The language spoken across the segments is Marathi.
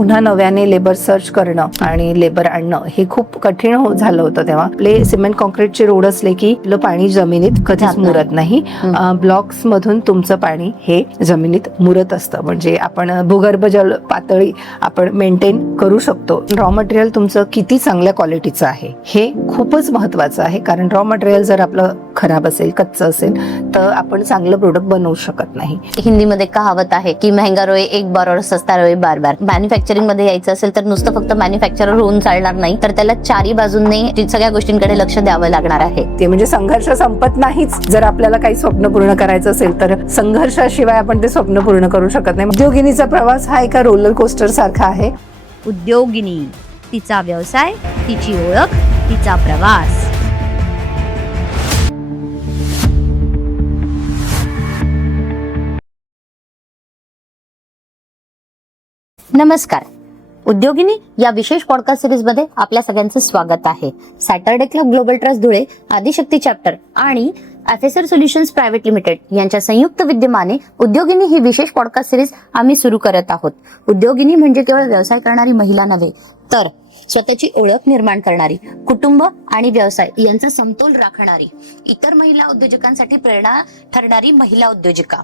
पुन्हा नव्याने लेबर सर्च करणं आणि लेबर आणणं हे खूप कठीण झालं होतं तेव्हा. आपले सिमेंट कॉन्क्रीटचे रोड असले की आपलं पाणी जमिनीत कधीच मुरत नाही. ब्लॉक्स मधून तुमचं पाणी हे जमिनीत मुरत असतं. म्हणजे आपण भूगर्भ जल पातळी आपण मेंटेन करू शकतो. रॉ मटेरियल तुमचं किती चांगल्या क्वालिटीचं आहे हे खूपच महत्वाचं आहे. कारण रॉ मटेरियल जर आपलं खराब असेल, कच्चं असेल, तर आपण चांगलं प्रोडक्ट बनवू शकत नाही. हिंदीमध्ये कहावत आहे की महंगा रोए एक बार और सस्ता रोए बार बार. मॅन्युफॅक्चरिंग मध्ये यायचं असेल तर नुसतं फक्त मॅन्युफॅक्चरर होऊन चालणार नाही, तर त्याला चारी बाजूंनी सगळ्या गोष्टींकडे लक्ष द्यावं लागणार आहे. ते म्हणजे संघर्ष संपत नाहीच. जर आपल्याला काही स्वप्न पूर्ण करायचं असेल तर संघर्षाशिवाय आपण ते स्वप्न पूर्ण करू शकत नाही. उद्योगिनीचा प्रवास हा एका रोलर कोस्टर सारखा आहे. उद्योगिनी, तिचा व्यवसाय, तिची ओळख, तिचा प्रवास. नमस्कार. उद्योगिनी या विशेष पॉडकास्ट सिरीज मध्ये आपल्या सगळ्यांचं स्वागत आहे. Saturday club global trust Dhule, Adishakti chapter आणि एफएसआर सोल्युशन्स प्रायव्हेट लिमिटेड यांच्या संयुक्त विद्यमाने उद्योगिनी ही विशेष पॉडकास्ट सिरीज आम्ही सुरू करत आहोत. उद्योगिनी म्हणजे केवळ व्यवसाय करणारी महिला नव्हे, तर स्वतःची ओळख निर्माण करणारी, कुटुंब आणि व्यवसाय यांचा समतोल राखणारी, इतर महिला उद्योजकांसाठी प्रेरणा ठरणारी महिला उद्योजिका.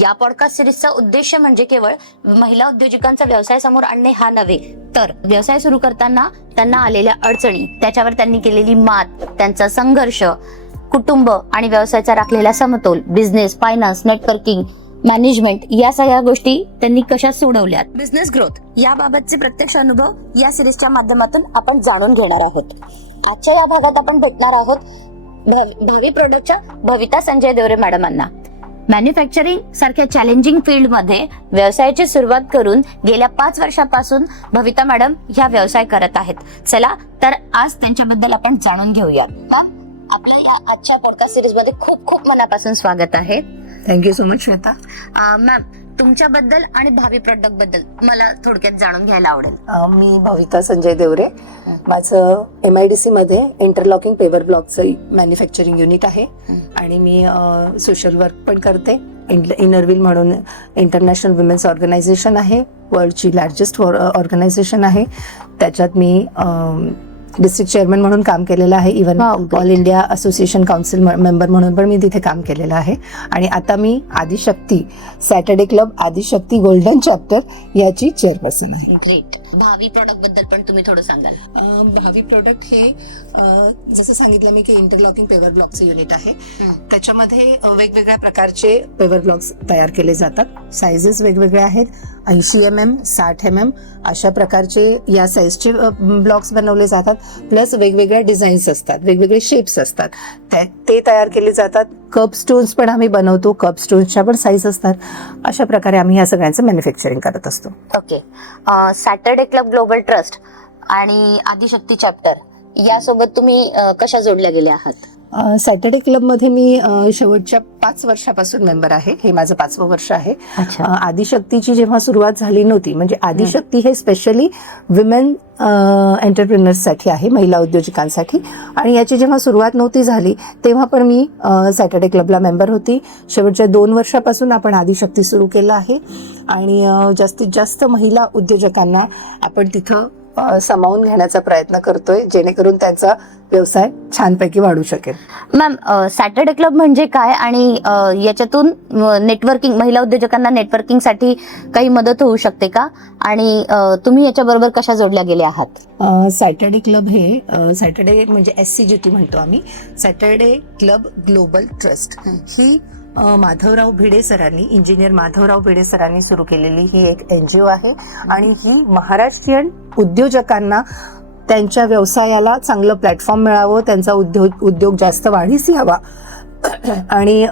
या पॉडकास्ट सिरीजचा उद्देश म्हणजे केवळ महिला उद्योजकांचा व्यवसाय समोर आणणे हा नव्हे, तर व्यवसाय सुरू करताना त्यांना आलेल्या अडचणी, त्याच्यावर त्यांनी केलेली मात, त्यांचा संघर्ष, कुटुंब आणि व्यवसायाचा राखलेला समतोल, बिझनेस, फायनान्स, नेटवर्किंग, मॅनेजमेंट या सगळ्या गोष्टी त्यांनी कशा सोडवल्यात, बिझनेस ग्रोथ याबाबतचे प्रत्यक्ष अनुभव या सिरीजच्या माध्यमातून आपण जाणून घेणार आहोत. आजच्या या भागात आपण भेटणार आहोत भावी प्रोडक्टच्या भविता संजय देवरे मॅडमांना. मॅन्युफॅक्चरिंग सारख्या चॅलेंजिंग फील्डमध्ये व्यवसायाची सुरुवात करून गेल्या 5 वर्षापासून भविता मॅडम ह्या व्यवसाय करत आहेत. चला तर आज त्यांच्याबद्दल आपण जाणून घेऊयात. मॅम, आपल्या या आजच्या पॉडकास्ट सिरीज मध्ये खूप खूप मनापासून स्वागत आहे. Thank you so much Shweta. Ma'am, तुमच्याबद्दल आणि भावी प्रोडक्ट बद्दल मला थोडक्यात जाणून घ्यायला आवडेल. मी भविता संजय देवरे. माझं MIDC मध्ये इंटरलॉकिंग पेवर ब्लॉकचं मॅन्युफॅक्चरिंग युनिट आहे आणि मी सोशल वर्क पण करते. इनरव्हील म्हणून इंटरनॅशनल वुमेन्स ऑर्गनायझेशन आहे, वर्ल्डची लार्जेस्ट ऑर्गनायझेशन आहे. त्याच्यात मी डिस्ट्रिक्ट चेअरमन म्हणून काम केलेलं आहे. Even all India association council member म्हणून पण मी तिथे काम केलेलं आहे. आणि आता मी Adishakti Saturday club Adishakti golden chapter याची चेअरपर्सन आहे. ग्रेट. भावी प्रोडक्ट बद्दल पण तुम्ही थोडं सांगाल? भावी प्रोडक्ट हे जसं सांगितलं मी की इंटरलॉकिंग पेवर ब्लॉकचं युनिट आहे. त्याच्यामध्ये वेगवेगळ्या प्रकारचे पेवर ब्लॉक्स तयार केले जातात. सायझेस वेगवेगळे आहेत. 80 mm, 60 mm अशा प्रकारचे या साईजचे ब्लॉक्स बनवले जातात. प्लस वेगवेगळ्या डिझाईन्स असतात, वेगवेगळे शेप्स असतात, ते तयार केले जातात. कप स्टोन्स पण आम्ही बनवतो. कप स्टोन्सच्या पण साईज असतात. अशा प्रकारे आम्ही या सगळ्यांचं मॅन्युफॅक्चरिंग करत असतो. Okay. Saturday club global trust आणि आदिशक्ती चॅप्टर यासोबत तुम्ही कशा जोडल्या गेल्या आहात? सॅटरडे क्लबमध्ये मी शेवटच्या 5 वर्षापासून मेंबर आहे. हे माझं 5वं वर्ष आहे. आदिशक्तीची जेव्हा सुरुवात झाली नव्हती, म्हणजे आदिशक्ती हे स्पेशली विमेन एंटरप्रिनर्ससाठी आहे, महिला उद्योजकांसाठी. आणि याची जेव्हा सुरुवात नव्हती झाली तेव्हा पण मी सॅटरडे क्लबला मेंबर होती. शेवटच्या 2 वर्षापासून आपण आदिशक्ती सुरू केलं आहे आणि जास्तीत जास्त महिला उद्योजकांना आपण तिथं सामावून घेण्याचा प्रयत्न करतोय, जेणेकरून त्यांचा व्यवसाय छानपैकी वाढू शकेल. मॅम, सॅटरडे क्लब म्हणजे काय आणि याच्यातून नेटवर्किंग, महिला उद्योजकांना नेटवर्किंगसाठी काही मदत होऊ शकते का? आणि तुम्ही याच्याबरोबर कशा जोडल्या गेल्या आहात? सॅटरडे क्लब हे सॅटरडे म्हणजे SCGT म्हणतो आम्ही, सॅटरडे क्लब ग्लोबल ट्रस्ट. ही माधवराव भिडे सरांनी, इंजिनियर माधवराव भिडे सरांनी सुरू केलेली ही एक NGO आहे आणि ही महाराष्ट्रीयन उद्योजकांना त्यांच्या व्यवसायाला चांगलं प्लॅटफॉर्म मिळावं, त्यांचा उद्योग जास्त वाढीस यावा आणि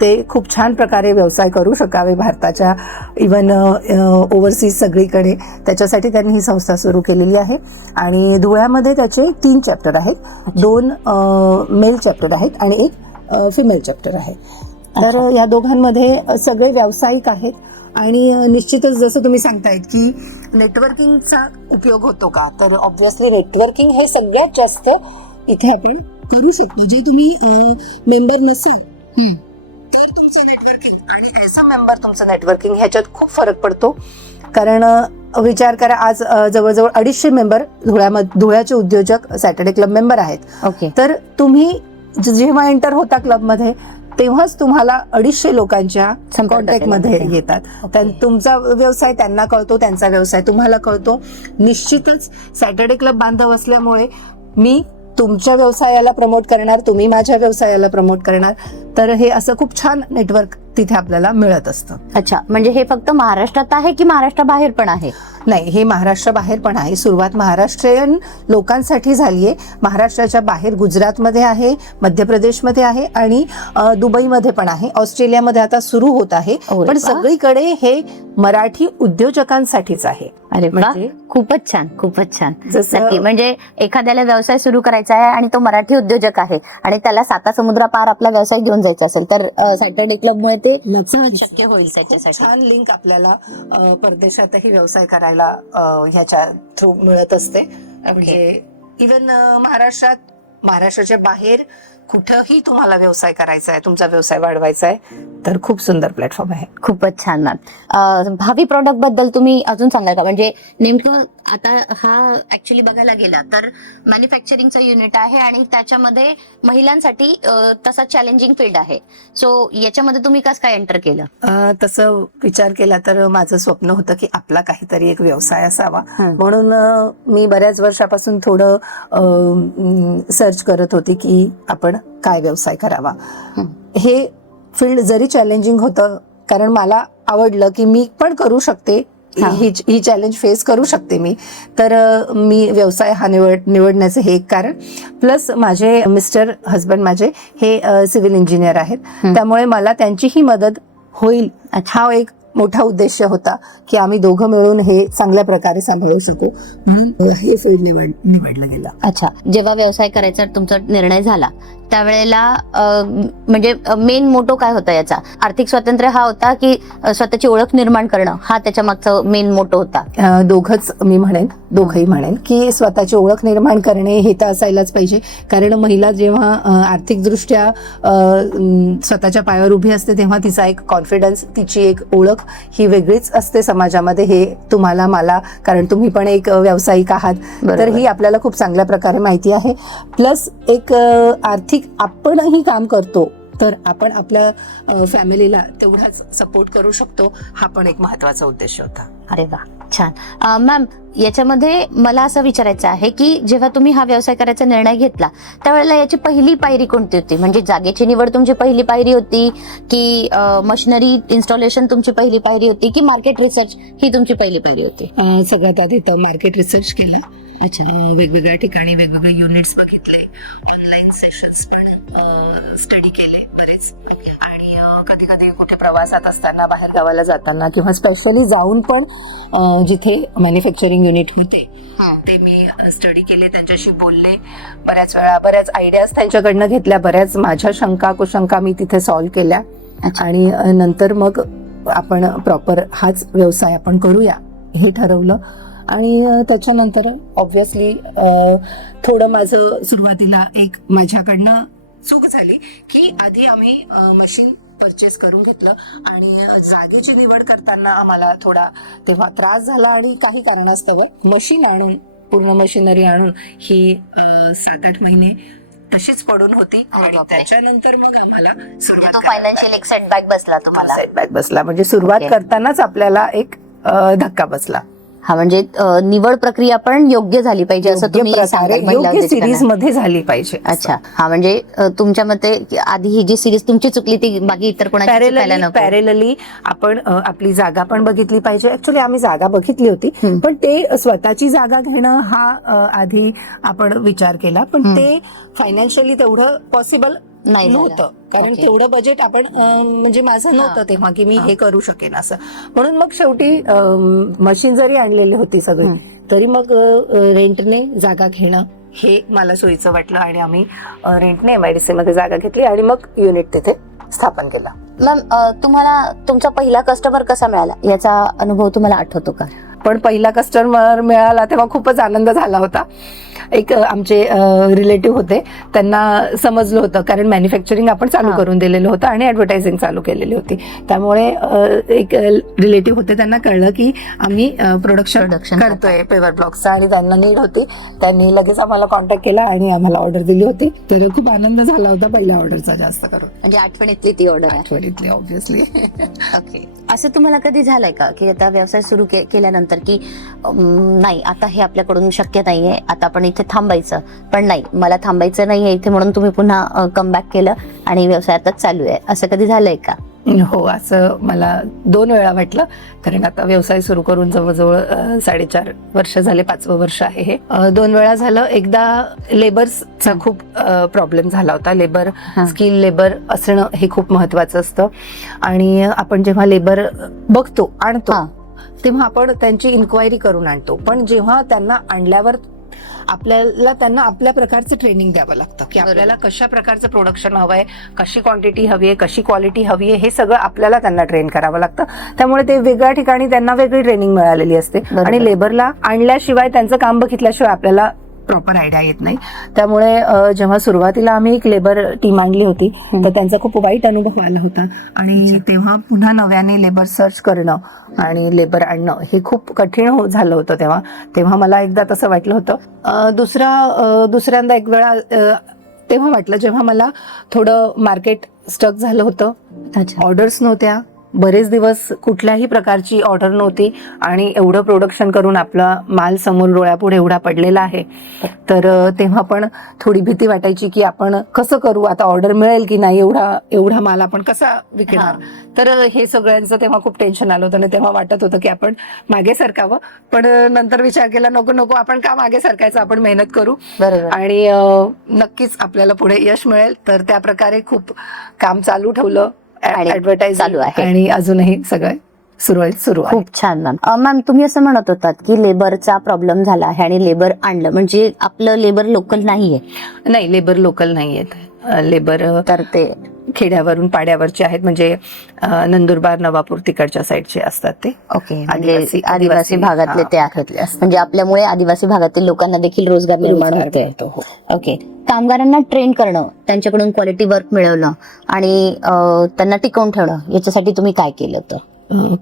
ते खूप छान प्रकारे व्यवसाय करू शकावे भारताच्या, इवन ओव्हरसीज सगळीकडे. त्याच्यासाठी त्यांनी ही संस्था सुरू केलेली आहे. आणि धुळ्यामध्ये त्याचे 3 चॅप्टर आहेत. 2 मेल चॅप्टर आहेत आणि 1 फिमेल चॅप्टर आहे. तर या दोघांमध्ये सगळे व्यावसायिक आहेत. आणि निश्चितच जसं तुम्ही सांगतायत की नेटवर्किंगचा उपयोग होतो का, तर ऑब्व्हियसली नेटवर्किंग हे सगळ्यात जास्त इथे आपण करू शकतो. जे तुम्ही मेंबर नसाल तर तुमचं नेटवर्किंग आणि ऐसा मेंबर तुमचं नेटवर्किंग ह्याच्यात खूप फरक पडतो. कारण विचार करा, आज जवळजवळ 250 मेंबर धुळ्याचे उद्योजक सॅटर्डे क्लब मेंबर आहेत. ओके. तर तुम्ही जेव्हा एंटर होता क्लबमध्ये तेव्हाच तुम्हाला 250 लोकांच्या कॉन्टॅक्टमध्ये येतात. तर तुमचा व्यवसाय त्यांना कळतो, त्यांचा व्यवसाय तुम्हाला कळतो. निश्चितच सॅटर्डे क्लब बांधव असल्यामुळे मी तुमच्या व्यवसायाला प्रमोट करणार, तुम्ही माझ्या व्यवसायाला प्रमोट करणार. तर हे असं खूप छान नेटवर्क तिथे आपल्याला मिळत असतं. अच्छा, म्हणजे हे फक्त महाराष्ट्रात आहे की महाराष्ट्राबाहेर पण आहे? नाही, हे महाराष्ट्राबाहेर पण आहे. सुरुवात महाराष्ट्रीयन लोकांसाठी झाली आहे. महाराष्ट्राच्या बाहेर गुजरातमध्ये आहे, मध्य प्रदेशमध्ये आहे आणि दुबईमध्ये पण आहे. ऑस्ट्रेलियामध्ये आता सुरू होत आहे. पण सगळीकडे हे मराठी उद्योजकांसाठीच आहे. अरे वा, म्हणजे खूपच छान, खूपच छान. जसं- नक्की. म्हणजे एखाद्याला व्यवसाय सुरू करायचा आहे आणि तो मराठी उद्योजक आहे आणि त्याला 7 समुद्रापार आपला व्यवसाय घेऊन जायचा असेल तर सॅटर्डे क्लबमुळे ते शक्य होईल त्याच्यासाठी. छान लिंक आपल्याला परदेशातही व्यवसाय करायला ह्याच्या थ्रू मिळत असते. म्हणजे इव्हन महाराष्ट्राच्या बाहेर कुठंही तुम्हाला व्यवसाय करायचा आहे, तुमचा व्यवसाय वाढवायचा आहे, तर खूप सुंदर प्लॅटफॉर्म आहे. खूपच छान मॅम. भावी प्रॉडक्ट बद्दल तुम्ही अजून सांगाल का? म्हणजे नेमकं आता हा ऍक्च्युली बघायला गेला तर मॅन्युफॅक्चरिंगचं युनिट आहे आणि त्याच्यामध्ये महिलांसाठी तसा चॅलेंजिंग फील्ड आहे. सो याच्यामध्ये तुम्ही कसं काय एंटर केलं? तसं विचार केला तर माझं स्वप्न होतं की आपला काहीतरी एक व्यवसाय असावा. म्हणून मी बऱ्याच वर्षापासून थोडं सर्च करत होते की आपण काय व्यवसाय करावा. हे फील्ड जरी चॅलेंजिंग होतं, कारण मला आवडलं की मी पण करू शकते, ही चॅलेंज फेस करू शकते मी, तर मी व्यवसाय हा निवडण्याचं हे एक कारण. प्लस माझे मिस्टर हजबंड माझे हे सिव्हिल इंजिनियर आहेत, त्यामुळे मला त्यांचीही मदत होईल हा एक मोठा उद्देश होता की आम्ही दोघं मिळून हे चांगल्या प्रकारे सांभाळू शकू, म्हणून हे फील्ड निवडलं गेलं. अच्छा, जेव्हा व्यवसाय करायचा तुमचा निर्णय झाला त्यावेळेला म्हणजे मेन मोटो काय होता याचा? आर्थिक स्वातंत्र्य हा होता की स्वतःची ओळख निर्माण करणं हा त्याच्या मागचा मेन मोटो होता? दोघंही म्हणेन की स्वतःची ओळख निर्माण करणे हे तर असायलाच पाहिजे. कारण महिला जेव्हा आर्थिकदृष्ट्या स्वतःच्या पायावर उभी असते तेव्हा तिचा एक कॉन्फिडन्स, तिची एक ओळख ही वेगळीच असते समाजामध्ये. हे तुम्हाला, मला, कारण तुम्ही पण एक व्यावसायिक आहात, तर ही आपल्याला खूप चांगल्या प्रकारे माहिती आहे. प्लस एक आर्थिक आपणही काम करतो तर आपण आपल्या फॅमिलीला तेवढाच सपोर्ट करू शकतो, हा पण एक महत्वाचा उद्देश होता. अरे वा, छान. मॅम, याच्यामध्ये मला असं विचारायचं आहे की जेव्हा तुम्ही हा व्यवसाय करायचा निर्णय घेतला त्यावेळेला याची पहिली पायरी कोणती होती? म्हणजे जागेची निवड तुमची पहिली पायरी होती की मशिनरी इन्स्टॉलेशन तुमची पहिली पायरी होती की मार्केट रिसर्च ही तुमची पहिली पायरी होती? सगळ्यात आधी तर मार्केट रिसर्च केला. अच्छा. वेगवेगळ्या ठिकाणी वेगवेगळे युनिट्स बघितले, ऑनलाईन सेशन्स पण स्टडी केले बरेच, आणि कधी कधी कुठे प्रवासात असताना, बाहेर गावाला जाताना किंवा स्पेशली जाऊन पण जिथे मॅन्युफॅक्चरिंग युनिट होते ते मी स्टडी केले, त्यांच्याशी बोलले बऱ्याच वेळा, बऱ्याच आयडियाज त्यांच्याकडनं घेतल्या, बऱ्याच माझ्या शंका कुशंका मी तिथे सॉल्व्ह केल्या. आणि नंतर मग आपण प्रॉपर हाच व्यवसाय आपण करूया हे ठरवलं. आणि त्याच्यानंतर ऑब्व्हियसली थोडं माझं सुरुवातीला एक माझ्याकडनं चूक झाली की आधी आम्ही मशीन परचेस करून घेतलं आणि जागेची निवड करताना आम्हाला थोडा तेव्हा त्रास झाला आणि काही कारणास्तव मशीन आणून, पूर्ण मशिनरी आणून ही 7-8 महिने तशीच पडून होती. आणि त्याच्यानंतर मग आम्हाला सुरुवात फायनान्शियल एक सेटबॅक बसला तुम्हाला? सेटबॅक बसला, म्हणजे सुरुवात करतानाच आपल्याला एक धक्का बसला. हा, म्हणजे निवड प्रक्रिया पण योग्य झाली पाहिजे असं तुम्ही सांगाल? योग्य सिरीज मध्ये झाली पाहिजे. अच्छा, हा, म्हणजे तुमच्या मते आधी ही जी सिरीज तुमची चुकली ती बाकी इतर कोणाची पॅरेलली आपण आपली जागा पण बघितली पाहिजे. ऍक्च्युली आम्ही जागा बघितली होती, पण ते स्वतःची जागा घेणं हा आधी आपण विचार केला, पण ते फायनान्शियली तेवढं पॉसिबल नव्हतं, कारण तेवढं बजेट आपण म्हणजे माझं नव्हतं तेव्हा की मी हे करू शकेन असं. म्हणून मग शेवटी मशीन जरी आणलेली होती सगळी, तरी मग रेंटने जागा घेणं हे मला सोयीचं वाटलं आणि आम्ही रेंटने MIDC मध्ये जागा घेतली आणि मग युनिट तिथे स्थापन केलं. मॅम, तुम्हाला तुमचा पहिला कस्टमर कसा मिळाला याचा अनुभव तुम्हाला आठवतो का? पण पहिला कस्टमर मिळाला तेव्हा खूपच आनंद झाला होता. एक आमचे रिलेटिव्ह होते, त्यांना समजलं होतं कारण मॅन्युफॅक्चरिंग आपण चालू करून दिलेलं होतं आणि ऍडव्हर्टायझिंग चालू केलेली होती. त्यामुळे एक रिलेटिव्ह होते, त्यांना कळलं की आम्ही प्रोडक्शन करतोय पेवर ब्लॉक्सचा आणि त्यांना नीड होती. त्यांनी लगेच आम्हाला कॉन्टॅक्ट केला आणि आम्हाला ऑर्डर दिली होती. तर खूप आनंद झाला होता पहिल्या ऑर्डरचा जास्त करून. म्हणजे आठवणीतली ती ऑर्डर आहे. आठवणीतली ऑब्व्हियसली. ओके. असं तुम्हाला कधी झालंय का की आता व्यवसाय सुरू केल्यानंतर की नाही आता हे आपल्याकडून शक्य नाहीये, आता आपण इथे थांबायचं, पण नाही मला थांबायचं नाहीये इथे म्हणून तुम्ही पुन्हा कमबॅक केलं आणि व्यवसाय आता चालू आहे, असं कधी झालंय का? हो, असं मला 2 वेळा वाटलं, कारण आता व्यवसाय सुरू करून जवळजवळ 4.5 वर्ष झाले, 5वं वर्ष आहे हे. 2 वेळा झालं. एकदा लेबर्सचा खूप प्रॉब्लेम झाला होता. लेबर स्किल लेबर असणं हे खूप महत्वाचं असतं आणि आपण जेव्हा लेबर बघतो आणतो तेव्हा आपण त्यांची इन्क्वायरी करून आणतो, पण जेव्हा त्यांना आणल्यावर आपल्याला त्यांना आपल्या प्रकारचं ट्रेनिंग द्यावं लागतं की आपल्याला कशा प्रकारचं प्रोडक्शन हवंय, कशी क्वांटिटी हवी आहे, कशी क्वालिटी हवी आहे, हे सगळं आपल्याला त्यांना ट्रेन करावं लागतं. त्यामुळे ते वेगळ्या ठिकाणी त्यांना वेगळी ट्रेनिंग मिळालेली असते आणि लेबरला आणल्याशिवाय त्यांचं काम बघितल्याशिवाय आपल्याला प्रॉपर आयडिया येत नाही. त्यामुळे जेव्हा सुरुवातीला आम्ही एक लेबर टीम आणली होती तर त्यांचा खूप वाईट अनुभव आला होता आणि तेव्हा पुन्हा नव्याने लेबर सर्च करणं आणि लेबर आणणं हे खूप कठीण झालं होतं. तेव्हा मला एकदा तसं वाटलं होतं. दुसऱ्यांदा एक वेळा तेव्हा वाटलं जेव्हा मला थोडं मार्केट स्टक झालं होतं, ऑर्डर्स नव्हत्या, बरेच दिवस कुठल्याही प्रकारची ऑर्डर नव्हती आणि एवढं प्रोडक्शन करून आपला माल समोर डोळ्यापुढे एवढा पडलेला आहे. तर तेव्हा पण थोडी भीती वाटायची की आपण कसं करू, आता ऑर्डर मिळेल की नाही, एवढा माल आपण कसा विकणार. तर हे सगळ्यांचं तेव्हा खूप टेन्शन आलं होतं आणि तेव्हा वाटत होतं की आपण मागे सरकावं, पण नंतर विचार केला नको आपण का मागे सरकायचं, आपण मेहनत करू आणि नक्कीच आपल्याला पुढे यश मिळेल. तर त्या प्रकारे खूप काम चालू ठेवलं, ऍडव्हर्टाइज चालू आहे आणि अजूनही सगळं सुरू आहे. खूप छान मॅम. मॅम तुम्ही असं म्हणत होतात की लेबरचा प्रॉब्लेम झाला आहे आणि लेबर आणलं, म्हणजे आपलं लेबर लोकल नाहीये? नाही, लेबर लोकल नाहीयेत. लेबर तर ते खेड्यावरून पाड्यावरचे आहेत, म्हणजे नंदुरबार नवापूर तिकडच्या साईडचे असतात ते. ओके. आदिवासी भागातले ते आहेत, म्हणजे आपल्यामुळे आदिवासी भागातील लोकांना देखील रोजगार निर्माण होतोय. ओके. कामगारांना ट्रेन करणं, त्यांच्याकडून क्वालिटी वर्क मिळवणं आणि त्यांना टिकवून ठेवणं, याच्यासाठी तुम्ही काय केलं होतं?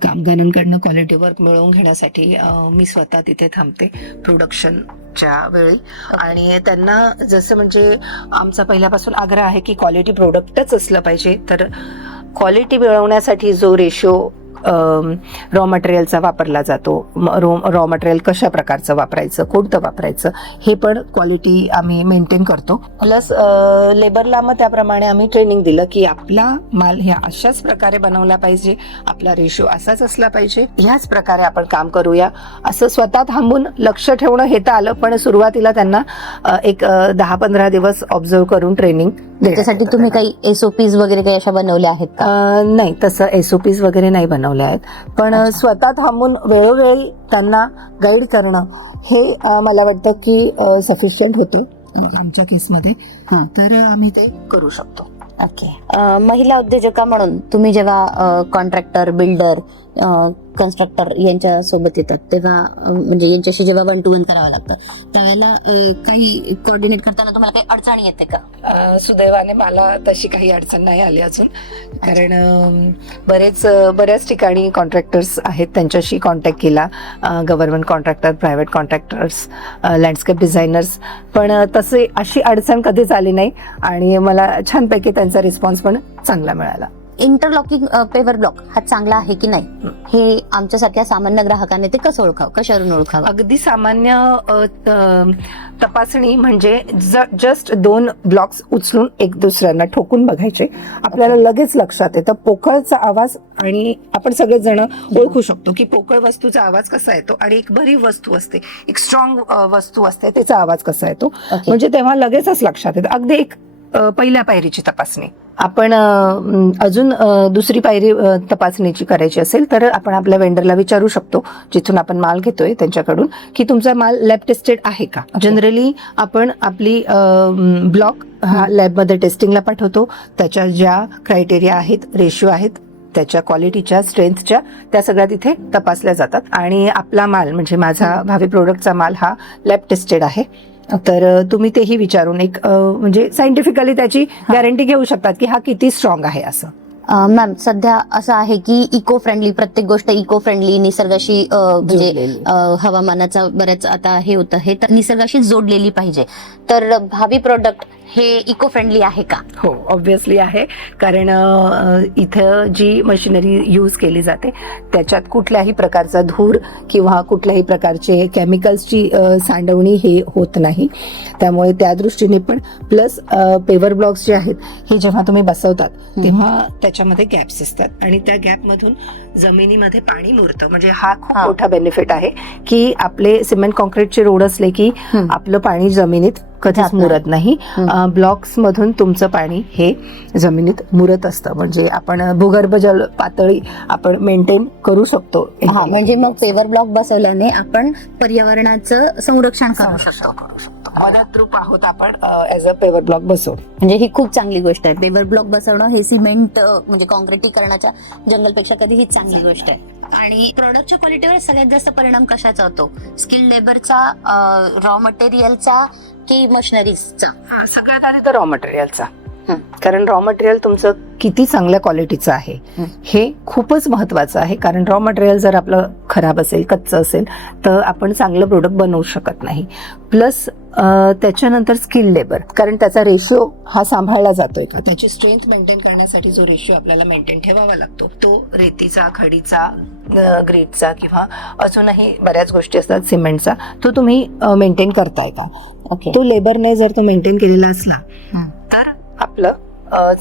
कामगारांकडनं क्वालिटी वर्क मिळवून घेण्यासाठी मी स्वतः तिथे थांबते प्रोडक्शनच्या वेळी आणि त्यांना जसं म्हणजे आमचा पहिल्यापासून आग्रह आहे की क्वालिटी प्रोडक्टच असलं पाहिजे. तर क्वालिटी मिळवण्यासाठी जो रेशो रॉ मटेरियलचा वापरला जातो, रॉ मटेरियल कशा प्रकारचं वापरायचं, कोणतं वापरायचं, हे पण क्वालिटी आम्ही मेंटेन करतो. प्लस लेबरला मग त्याप्रमाणे आम्ही ट्रेनिंग दिलं की आपला माल ह्या अशाच प्रकारे बनवला पाहिजे, आपला रेशो असाच असला पाहिजे, ह्याच प्रकारे आपण काम करूया. असं स्वतः थांबून लक्ष ठेवणं हे तर आलं, पण सुरुवातीला त्यांना एक 10-15 दिवस ऑब्झर्व करून ट्रेनिंग. त्याच्यासाठी तुम्ही काही SOPs वगैरे काही अशा बनवल्या आहेत का? नाही, तसं SOPs वगैरे नाही बनवल्या आहेत, पण स्वतः थांबून वेळोवेळी त्यांना गाईड करणं हे मला वाटतं की सफिशियंट होतं आमच्या केसमध्ये. तर आम्ही ते करू शकतो. ओके. महिला उद्योजका म्हणून तुम्ही जेव्हा कॉन्ट्रॅक्टर, बिल्डर, कन्स्ट्रक्टर यांच्या सोबत येतात तेव्हा म्हणजे यांच्याशी जेव्हा 1-to-1 करावं लागतं त्यावेळेला काही कोऑर्डिनेट करताना तुम्हाला काही अडचणी येते का? सुदैवाने मला तशी काही अडचण नाही आली अजून, कारण बऱ्याच ठिकाणी कॉन्ट्रॅक्टर्स आहेत, त्यांच्याशी कॉन्टॅक्ट केला, government contractor, private contractors, landscape designers, पण तसे अशी अडचण कधीच आली नाही आणि मला छानपैकी त्यांचा रिस्पॉन्स पण चांगला मिळाला. इंटरलॉकिंग पेवर ब्लॉक हा चांगला आहे की नाही हे आमच्यासारख्या सामान्य ग्राहकाने ते कसं ओळखावं, कशावरून ओळखावं? अगदी सामान्य तपासणी म्हणजे जस्ट 2 ब्लॉक्स उचलून एक दुसऱ्यांना ठोकून बघायचे, आपल्याला लगेच लक्षात येतं पोकळचा आवाज आणि आपण सगळेच जण ओळखू शकतो की पोकळ वस्तूचा आवाज कसा येतो आणि एक भरीव वस्तू असते, एक स्ट्रॉंग वस्तू असते, त्याचा आवाज कसा येतो, म्हणजे तेव्हा लगेचच लक्षात येतं. अगदी एक पहिल्या पायरीची तपासणी. आपण अजून दुसरी पायरी तपासणीची करायची असेल तर आपण आपल्या वेंडरला विचारू शकतो, जिथून आपण माल घेतोय त्यांच्याकडून, की तुमचा माल लॅब टेस्टेड आहे का. जनरली आपण आपली ब्लॉक हा लॅबमध्ये टेस्टिंगला पाठवतो, त्याच्या ज्या क्रायटेरिया आहेत, रेशिओ आहेत, त्याच्या क्वालिटीच्या, स्ट्रेंथच्या, त्या सगळ्या तिथे तपासल्या जातात. आणि आपला माल म्हणजे माझा भावी प्रोडक्टचा माल हा लॅब टेस्टेड आहे. तर तुम्ही तेही विचारून एक म्हणजे सायंटिफिकली त्याची गॅरंटी घेऊ शकतात की हा किती स्ट्रॉंग आहे असं. मॅम, सध्या असं आहे की इको फ्रेंडली, प्रत्येक गोष्ट इको फ्रेंडली, निसर्गाशी म्हणजे हवामानाचा बऱ्याच आता हे होतं, हे तर निसर्गाशी जोडलेली पाहिजे. तर भावी प्रोडक्ट हे इको फ्रेंडली आहे का? हो, ऑब्व्हियसली आहे. कारण इथं जी मशिनरी यूज केली जाते त्याच्यात कुठल्याही प्रकारचा धूर किंवा कुठल्याही प्रकारचे केमिकल्सची सांडवणी हे होत नाही. त्यामुळे त्या दृष्टीने पण प्लस पेवर ब्लॉक्स जे आहेत हे जेव्हा तुम्ही बसवतात तेव्हा त्याच्यामध्ये गॅप्स असतात आणि त्या गॅपमधून जमिनीमध्ये पाणी मुरतं. म्हणजे हा खूप मोठा बेनिफिट आहे की आपले सिमेंट कॉन्क्रीटचे रोड असले की आपलं पाणी जमिनीत कधीच मुरत नाही. ब्लॉक्स मधून तुमचं पाणी हे जमिनीत मुरत असतं. म्हणजे आपण भूगर्भ जल पातळी आपण मेंटेन करू शकतो. म्हणजे मग पेवर ब्लॉक बसवल्याने आपण पर्यावरणाचं संरक्षण करू शकतो. मदतरूप आहोत आपण ऍज अ पेवर ब्लॉक बसवून. म्हणजे ही खूप चांगली गोष्ट आहे. पेवर ब्लॉक बसवणं हे सिमेंट म्हणजे कॉन्क्रिटीकरणाच्या जंगलपेक्षा कधी ही चांगली गोष्ट आहे. आणि प्रोडक्टच्या क्वालिटीवर सगळ्यात जास्त परिणाम कशाचा होतो? स्किल्ड लेबरचा, रॉ मटेरियलचा की मशिनरीजचा? सगळ्यात आधी तर रॉ मटेरियलचा. कारण रॉ मटेरियल तुमचं किती चांगल्या क्वालिटीचं आहे हे खूपच महत्वाचं आहे. कारण रॉ मटेरियल जर आपलं खराब असेल, कच्चं असेल तर आपण चांगलं प्रोडक्ट बनवू शकत नाही. प्लस त्याच्यानंतर स्किल्ड लेबर, कारण त्याचा रेशिओ हा सांभाळला जातोय का, त्याची स्ट्रेंथ मेंटेन करण्यासाठी जो रेशिओ आपल्याला मेंटेन ठेवावा लागतो तो रेतीचा, खडीचा, ग्रेटचा किंवा अजूनही बऱ्याच गोष्टी असतात सिमेंटचा, तो तुम्ही मेंटेन करताय का? तो लेबरने जर तो मेंटेन केलेला असला तर आपलं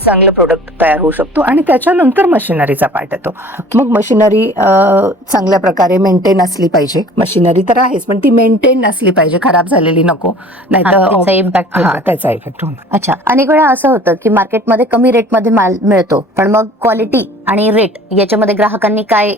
चांगलं प्रोडक्ट तयार होऊ शकतो. आणि त्याच्यानंतर मशिनरीचा पार्ट येतो. मग मशिनरी चांगल्या प्रकारे मेंटेन असली पाहिजे. मशिनरी तर आहेच पण ती मेंटेन असली पाहिजे, खराब झालेली नको, नाहीतर त्याचा इम्पॅक्ट त्याचा इफेक्ट होणार. अच्छा, अनेक वेळा असं होतं की मार्केटमध्ये कमी रेटमध्ये माल मिळतो, पण मग क्वालिटी आणि रेट याच्यामध्ये ग्राहकांनी काय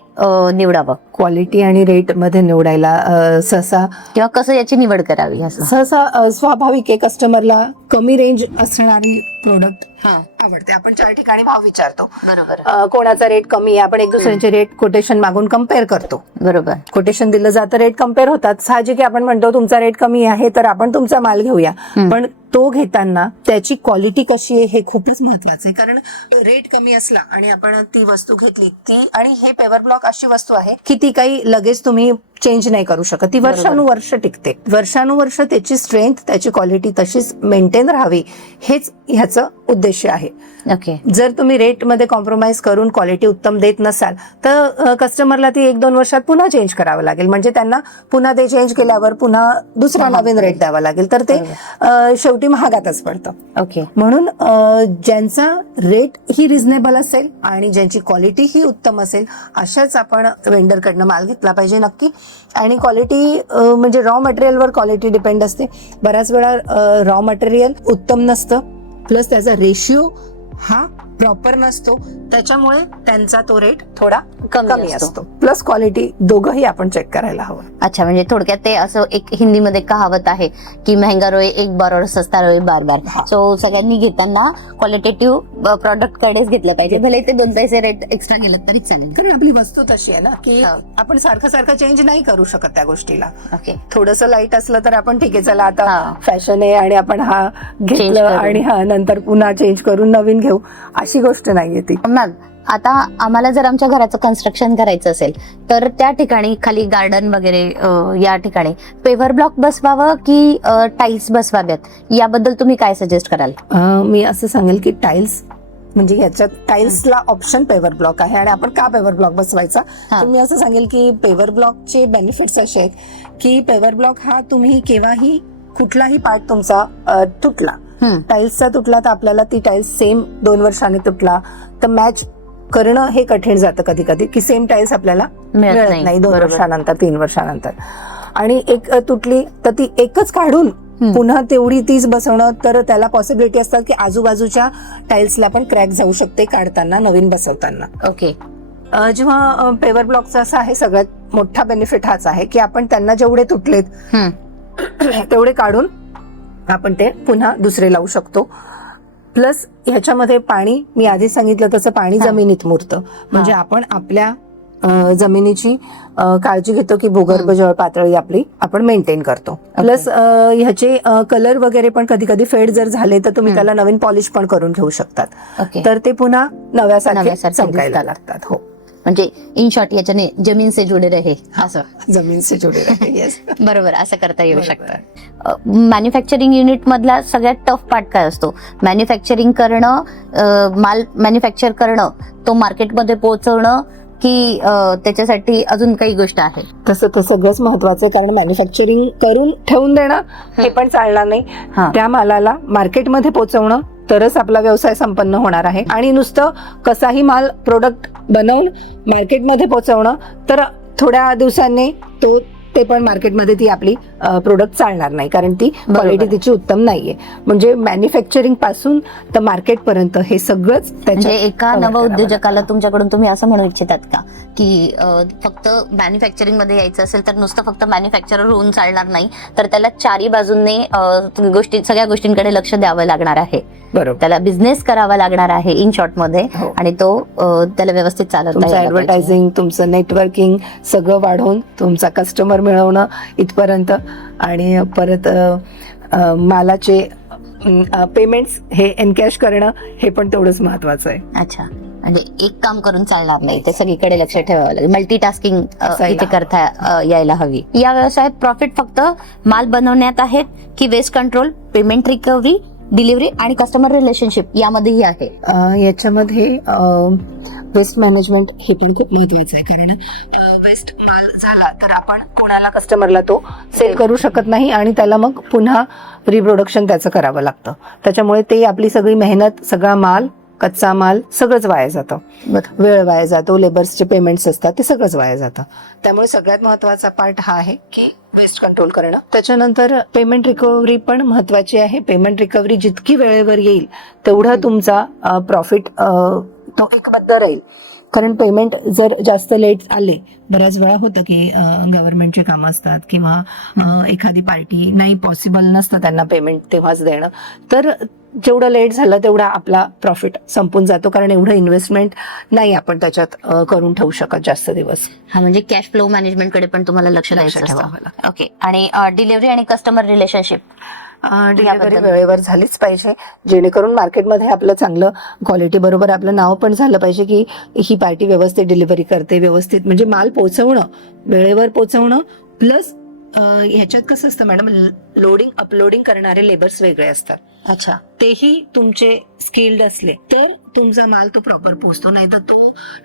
निवडावं? क्वालिटी आणि रेट मध्ये निवडायला सहसा किंवा कसं याची निवड करावी? असं सहसा स्वाभाविक आहे, कस्टमरला कमी रेंज असणारी प्रोडक्ट आवडते. आपण 4 ठिकाणी भाव विचारतो. बरोबर. कोणाचा रेट कमी आहे, आपण एक दुसऱ्यांचे रेट कोटेशन मागून कम्पेअर करतो. बरोबर. कोटेशन दिलं जातं, रेट कम्पेअर होतात. साहजिक आहे, आपण म्हणतो तुमचा रेट कमी आहे तर आपण तुमचा माल घेऊया. पण तो घेताना त्याची क्वालिटी कशी आहे हे खूपच महत्वाचं आहे. कारण रेट कमी असला आणि आपण ती वस्तू घेतली ती, आणि हे पेवर ब्लॉक अशी वस्तू आहे की ती काही लगेच तुम्ही चेंज नाही करू शकत. ती वर्षानुवर्ष टिकते. वर्षानुवर्ष त्याची स्ट्रेंथ, त्याची क्वालिटी तशीच मेंटेन राहावी, हेच ह्याचं उद्देश आहे. ओके. जर तुम्ही रेट मध्ये कॉम्प्रोमाइज करून क्वालिटी उत्तम देत नसाल तर कस्टमरला ती 1-2 वर्षात पुन्हा चेंज करावं लागेल. म्हणजे त्यांना पुन्हा ते चेंज केल्यावर पुन्हा दुसरा नवीन रेट द्यावा लागेल, तर ते शेवटी महागातच पडतं. ओके. म्हणून ज्यांचा रेट ही रिझनेबल असेल आणि ज्यांची क्वालिटी ही उत्तम असेल अशाच आपण वेंडरकडनं माल घेतला पाहिजे नक्की. आणि क्वालिटी म्हणजे रॉ मटेरियलवर क्वालिटी डिपेंड असते. बऱ्याच वेळा रॉ मटेरियल उत्तम नसतं, प्लस त्याचा रेशिओ हा प्रॉपर नसतो, त्याच्यामुळे त्यांचा तो रेट थोडा कमी असतो. प्लस क्वालिटी दोघंही आपण चेक करायला हवं. अच्छा, म्हणजे थोडक्यात ते असं एक हिंदीमध्ये कहावत आहे की महंगा रोए एक बार और सस्ता रोए बार बार. सो सगळ्यांनी घेताना क्वालिटेटिव्ह प्रॉडक्ट कडेच घेतलं पाहिजे, भले ते 2 पैसे रेट एक्स्ट्रा गेलं तरी चालेल. कारण आपली वस्तू तशी आहे ना की आपण सारखं चेंज नाही करू शकत त्या गोष्टीला. ओके. थोडंसं लाईट असलं तर आपण ठीक आहे, चला आता फॅशन आहे आणि आपण हा घेतलं आणि नंतर पुन्हा चेंज करून नवीन घेऊ, अशी गोष्ट नाहीये ती. मॅम, आता आम्हाला जर आमच्या घराचं कन्स्ट्रक्शन करायचं असेल तर त्या ठिकाणी खाली गार्डन वगैरे या ठिकाणी पेवर ब्लॉक बसवावं की टाईल्स बसवाव्यात, याबद्दल तुम्ही काय सजेस्ट कराल? मी असं सांगेल की टाईल्स, म्हणजे याच्यात टाईल्सला ऑप्शन पेवर ब्लॉक आहे. आणि आपण का पेवर ब्लॉक बसवायचा, तर मी असं सांगेल की पेवर ब्लॉकचे बेनिफिट्स असे आहेत की पेवर ब्लॉक हा तुम्ही केव्हाही कुठलाही पार्ट तुमचा तुटला, टाईल्सचा तुटला तर आपल्याला ती टाईल्स सेम 2 वर्षांनी तुटला तर मॅच करणं हे कठीण जातं कधी कधी, की सेम टाईल्स आपल्याला मिळत नाही 2 वर्षानंतर, 3 वर्षानंतर. आणि एक तुटली तर ती एकच काढून पुन्हा तेवढी तीच बसवणं, तर त्याला पॉसिबिलिटी असतात की आजूबाजूच्या टाईल्सला पण क्रॅक जाऊ शकते काढताना, नवीन बसवताना. ओके. जेव्हा पेवर ब्लॉकचा असा आहे सगळ्यात मोठा बेनिफिट हाच आहे की आपण त्यांना जेवढे तुटलेत तेवढे काढून आपण ते पुन्हा दुसरे लावू शकतो. प्लस ह्याच्यामध्ये पाणी, मी आधी सांगितलं तसं पाणी हा. जमिनीत मुरतं. म्हणजे आपण आपल्या जमिनीची काळजी घेतो की भूगर्भ जळ पातळी आपली आपण मेंटेन करतो. प्लस ह्याचे कलर वगैरे पण कधी कधी फेड जर झाले तर तुम्ही त्याला नवीन पॉलिश पण करून घेऊ शकतात. ओके. तर ते पुन्हा नव्यासारखे नव्यासारखे चमकायला दिसतात. लागतात. हो, म्हणजे इन शॉर्ट याच्याने जमीन से जुडे रहे असं. जमीन से जुडे रहे. येस. बरोबर, असं करता येऊ बरोबर. शकतं. मॅन्युफॅक्चरिंग युनिट मधला सगळ्यात टफ पार्ट काय असतो? मॅन्युफॅक्चरिंग करणं, माल मॅन्युफॅक्चर करणं, तो मार्केटमध्ये पोहोचवणं, की त्याच्यासाठी अजून काही गोष्ट आहे? तसं तर सगळंच महत्वाचं आहे, कारण मॅन्युफॅक्चरिंग करून ठेवून देणं हे पण चालणार नाही. हा. त्या मालाला मार्केटमध्ये पोहोचवणं तरच आपला व्यवसाय संपन्न होणार आहे. आणि नुसतं कसाही माल प्रोडक्ट बनवून मार्केटमध्ये पोहोचवणं तर थोड्या दिवसांनी ते पण मार्केटमध्ये ती आपली प्रोडक्ट चालणार नाही, कारण ती क्वालिटी तिची उत्तम नाहीये. म्हणजे मॅन्युफॅक्चरिंग पासून तर मार्केट पर्यंत हे सगळंच म्हणजे एका cover नव करावं उद्योजकाला तुमच्याकडून तुम्ही असं म्हणू इच्छितात का की फक्त मॅन्युफॅक्चरिंग मध्ये यायचं असेल तर नुसतं फक्त मॅन्युफॅक्चरर होऊन चालणार नाही, तर त्याला चारही बाजूंनी सगळ्या गोष्टींकडे लक्ष द्यावं लागणार आहे. बरोबर. त्याला बिझनेस करावा लागणार आहे इन शॉर्ट मध्ये. हो. आणि तो त्याला व्यवस्थित चालवता तुमचं यायला पाहिजे. ऍडव्हर्टायझिंग, तुमचं नेटवर्किंग सगळं वाढवून तुमचा कस्टमर मिळवणं इथपर्यंत, आणि परत मालाचे पेमेंट्स हे एनकॅश करणं हे पण तेवढंच महत्वाचं आहे. अच्छा, म्हणजे एक काम करून चालणार नाही, ते सगळीकडे लक्ष ठेवावं लागेल. मल्टीटास्किंग असायला इथे करता यायला हवी. या व्यवसायात प्रॉफिट फक्त माल बनवण्यात आहेत की waste control, payment recovery, delivery आणि कस्टमर रिलेशनशिप यामध्येही आहे? याच्यामध्ये वेस्ट मॅनेजमेंट हे पण खूप महत्वाचं आहे, कारण वेस्ट माल झाला तर आपण कोणाला कस्टमरला तो सेल करू शकत नाही आणि त्याला मग पुन्हा रिप्रोडक्शन त्याचं करावं लागतं. त्याच्यामुळे ते आपली सगळी मेहनत, सगळा माल, कच्चा माल सगळंच वाया जातं. वेळ वाया जातो, लेबर्सचे पेमेंट्स असतात, ते सगळंच वाया जातं. त्यामुळे सगळ्यात महत्वाचा पार्ट हा आहे की वेस्ट कंट्रोल करणं. त्याच्यानंतर पेमेंट रिकव्हरी पण महत्वाची आहे. पेमेंट रिकव्हरी जितकी वेळेवर येईल तेवढा तुमचा प्रॉफिट तो एकबद्ध राहील. कारण पेमेंट जर जास्त लेट आले, बऱ्याच वेळा होतं की गव्हर्नमेंटचे कामं असतात किंवा एखादी पार्टी नाही, पॉसिबल नसतं त्यांना पेमेंट तेव्हाच देणं, तर जेवढं लेट झालं तेवढा आपला प्रॉफिट संपून जातो, कारण एवढं इन्व्हेस्टमेंट नाही आपण त्याच्यात करून ठेवू शकत जास्त दिवस. हा, म्हणजे कॅश फ्लो मॅनेजमेंट कडे पण तुम्हाला लक्ष द्यायचं ठेवावं असतं. लागतं. ओके. आणि डिलिव्हरी आणि कस्टमर रिलेशनशिप? डिलिव्हरी वेळेवर झालीच पाहिजे, जेणेकरून मार्केटमध्ये आपलं चांगलं क्वालिटी बरोबर आपलं नाव पण झालं पाहिजे की ही पार्टी व्यवस्थित डिलिव्हरी करते, व्यवस्थित म्हणजे माल पोहोचवणं, वेळेवर पोहोचवणं. प्लस ह्याच्यात कसं असतं मॅडम, लोडिंग अपलोडिंग करणारे लेबर्स वेगळे असतात. अच्छा. तेही तुमचे स्किल्ड असले तर तुमचा माल तो प्रॉपर पोहोचतो, नाही तर तो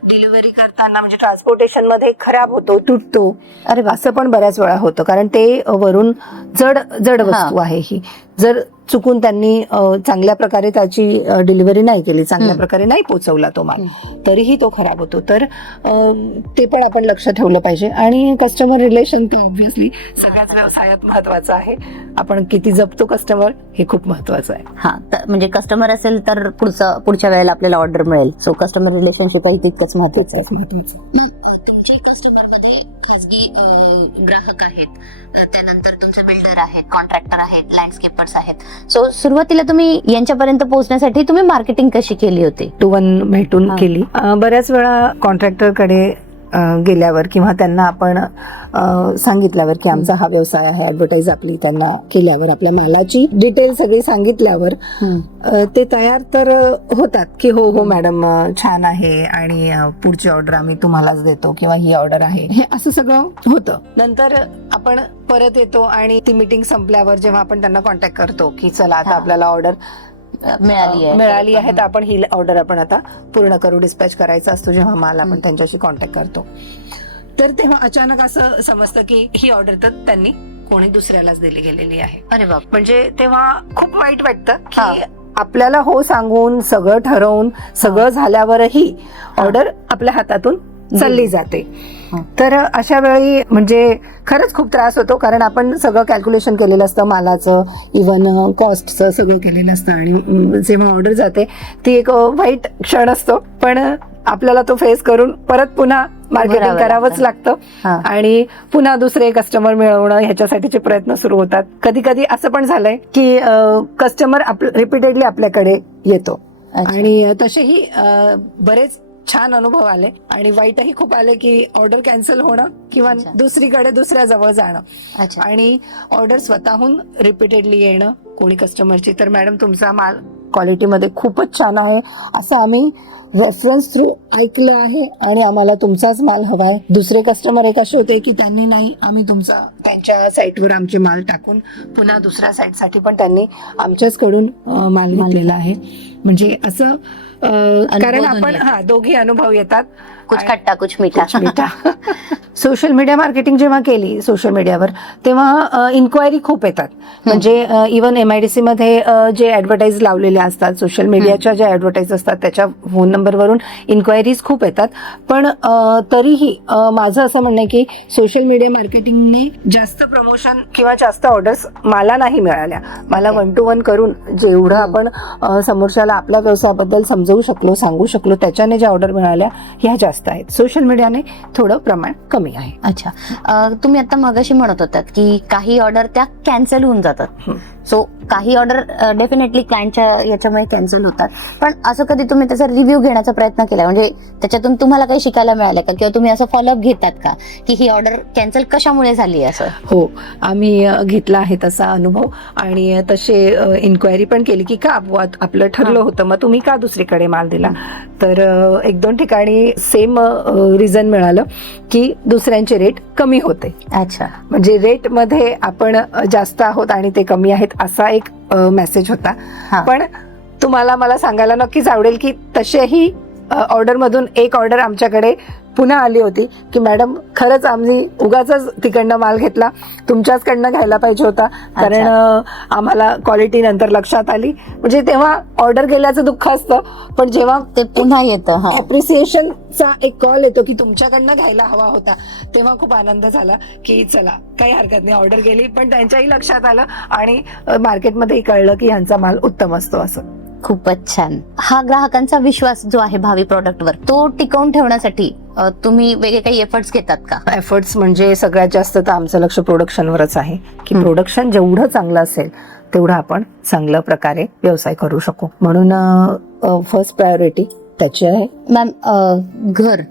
डिलिव्हरी करताना म्हणजे ट्रान्सपोर्टेशन मध्ये खराब होतो, तुटतो. अरे वा. असं पण बऱ्याच वेळा होतं, कारण ते वरून जड वस्तू आहे ही. जर चुकून त्यांनी चांगल्या प्रकारे त्याची डिलिव्हरी नाही केली, चांगल्या प्रकारे नाही पोहोचवला तो माल, तरीही तो खराब होतो. तर ते पण आपण लक्ष ठेवलं पाहिजे. आणि कस्टमर रिलेशन तर ऑब्व्हियसली सगळ्याच व्यवसायात महत्वाचं आहे. आपण किती जपतो कस्टमर हे खूप महत्वाचं आहे. हा, म्हणजे कस्टमर असेल तर पुढच्या वेळेला आपल्याला ऑर्डर मिळेल. सो कस्टमर रिलेशनशिप ही तितकंच महत्वाचं आहे. मग तुमच्या कस्टमर मध्ये खाजगी ग्राहक आहेत, त्यानंतर तुमचे बिल्डर आहेत, कॉन्ट्रॅक्टर आहेत, लँडस्केपर्स आहेत. सो सुरुवातीला तुम्ही यांच्यापर्यंत पोहोचण्यासाठी तुम्ही मार्केटिंग कशी केली होती? 2-1 भेटून केली. बऱ्याच वेळा कॉन्ट्रॅक्टरकडे गेल्यावर किंवा त्यांना आपण सांगितल्यावर की आमचा हा व्यवसाय आहे, ऍडव्हर्टाईज आपली त्यांना केल्यावर, आपल्या मालाची डिटेल सगळी सांगितल्यावर ते तयार तर होतात की हो हो मॅडम छान आहे आणि पुढची ऑर्डर आम्ही तुम्हालाच देतो किंवा ही ऑर्डर आहे, हे असं सगळं होतं. नंतर आपण परत येतो आणि ती मीटिंग संपल्यावर जेव्हा आपण त्यांना कॉन्टॅक्ट करतो की चला आता आपल्याला ऑर्डर मिळाली आहे तर आपण ही ऑर्डर आपण आता पूर्ण करू, डिस्पॅच करायचा असतो. जेव्हा माल आपण त्यांच्याशी कॉन्टॅक्ट करतो तर तेव्हा अचानक असं समजतं की ही ऑर्डर तर त्यांनी कोणी दुसऱ्यालाच दिली गेलेली आहे. अरे बाप. म्हणजे तेव्हा खूप वाईट वाटतं की आपल्याला हो सांगून सगळं ठरवून सगळं झाल्यावरही ऑर्डर आपल्या हातातून चालली जाते. तर अशा वेळी म्हणजे खरंच खूप त्रास होतो, कारण आपण सगळं कॅल्क्युलेशन केलेलं असतं मालाचं, इव्हन कॉस्टचं सगळं केलेलं असतं, आणि जेव्हा ऑर्डर जाते ती एक वाईट क्षण असतो. पण आपल्याला तो फेस करून परत पुन्हा मार्केटिंग करावं करावंच लागतं हा. आणि पुन्हा दुसरे कस्टमर मिळवणं ह्याच्यासाठीचे प्रयत्न सुरू होतात. कधी कधी असं पण झालंय की कस्टमर रिपीटेडली आपल्याकडे येतो अच्छा. आणि तसेही बरेच छान अनुभव आले आणि वाईटही खूप आले की ऑर्डर कॅन्सल होणं किंवा अच्छा. दुसरीकडे दुसऱ्या जवळ जाणं अच्छा. आणि ऑर्डर स्वतःहून रिपीटेडली येणं कोणी कस्टमरची, तर मॅडम तुमचा माल क्वालिटीमध्ये खूपच छान आहे असं आम्ही रेफरन्स थ्रू ऐकलं आहे आणि आम्हाला तुमचाच माल हवाय. दुसरे कस्टमर एक असे होते की त्यांनी नाही, आम्ही त्यांच्या साईटवर आमचे माल टाकून पुन्हा दुसऱ्या साईटसाठी पण त्यांनी आमच्याचकडून माल घेतलेला आहे. म्हणजे असं कारण आपण दोघी अनुभव येतात, कुछ खट्टा कुछ मीठा. सोशल मीडिया मार्केटिंग जेव्हा केली सोशल मीडियावर तेव्हा इन्क्वायरी खूप येतात. म्हणजे इव्हन MIDC मध्ये जे ऍडव्हर्टाईज लावलेले असतात, सोशल मीडियाच्या ज्या ऍडव्हर्टाईज असतात त्याच्या फोन नंबरवरून इन्क्वायरीज खूप येतात. पण तरीही माझं असं म्हणणं आहे की सोशल मीडिया मार्केटिंगने जास्त प्रमोशन किंवा जास्त ऑर्डर्स मला नाही मिळाल्या. मला 1 to 1 करून जेवढं आपण समोरच्याला आपल्या व्यवसायाबद्दल समजवू शकलो, सांगू शकलो, त्याच्याने ज्या ऑर्डर मिळाल्या ह्या जास्त आहेत. सोशल मीडियाने थोडं प्रमाण कमी आहे. अच्छा. तुम्ही आता मगाशी म्हणत होतात की काही ऑर्डर त्या कॅन्सल होऊन जातात. सो काही ऑर्डर डेफिनेटली क्लायंटच्या याच्यामुळे कॅन्सल होतात. पण असं कधी तुम्ही त्याचा रिव्ह्यू घेण्याचा प्रयत्न केला, म्हणजे त्याच्यातून तुम्हाला काही शिकायला मिळालं का, किंवा तुम्ही असं फॉलोअप घेतात का की ही ऑर्डर कॅन्सल कशामुळे झाली असं? हो, आम्ही घेतला आहे तसा अनुभव आणि तसे इन्क्वायरी पण केली की का आपलं ठरलं होतं, मग तुम्ही का दुसरीकडे माल दिला. तर 1-2 ठिकाणी सेम रिझन मिळालं की दुसऱ्यांचे रेट कमी होते. अच्छा. म्हणजे रेट मध्ये आपण जास्त आहोत आणि ते कमी आहेत असा एक मेसेज होता. पण तुम्हाला मला सांगायला नक्कीच आवडेल की तसेही ऑर्डर मधून एक ऑर्डर आमच्याकडे पुन्हा आली होती की मॅडम खरंच आम्ही उगाच तिकडनं माल घेतला, तुमच्याचकडनं घ्यायला पाहिजे होता, कारण आम्हाला क्वालिटी नंतर लक्षात आली. म्हणजे तेव्हा ऑर्डर गेल्याचं दुःख असतं, पण जेव्हा ते पुन्हा येतं अप्रिसिएशनचा एक कॉल येतो की तुमच्याकडनं घ्यायला हवा होता, तेव्हा खूप आनंद झाला की चला काही हरकत नाही, ऑर्डर गेली पण त्यांच्याही लक्षात आलं आणि मार्केटमध्येही कळलं की ह्यांचा माल उत्तम असतो. असं खूपच छान. हा ग्राहकांचा विश्वास जो आहे भावी प्रॉडक्टवर तो टिकवून ठेवण्यासाठी तुम्ही वेगळे काही एफर्ट्स घेतात का? एफर्ट्स म्हणजे सगळ्यात जास्त तर आमचं लक्ष प्रोडक्शनवरच आहे की प्रोडक्शन जेवढं चांगलं असेल तेवढं आपण चांगल्या प्रकारे व्यवसाय करू शकू, म्हणून फर्स्ट प्रायोरिटी त्याची आहे. मॅम, घर,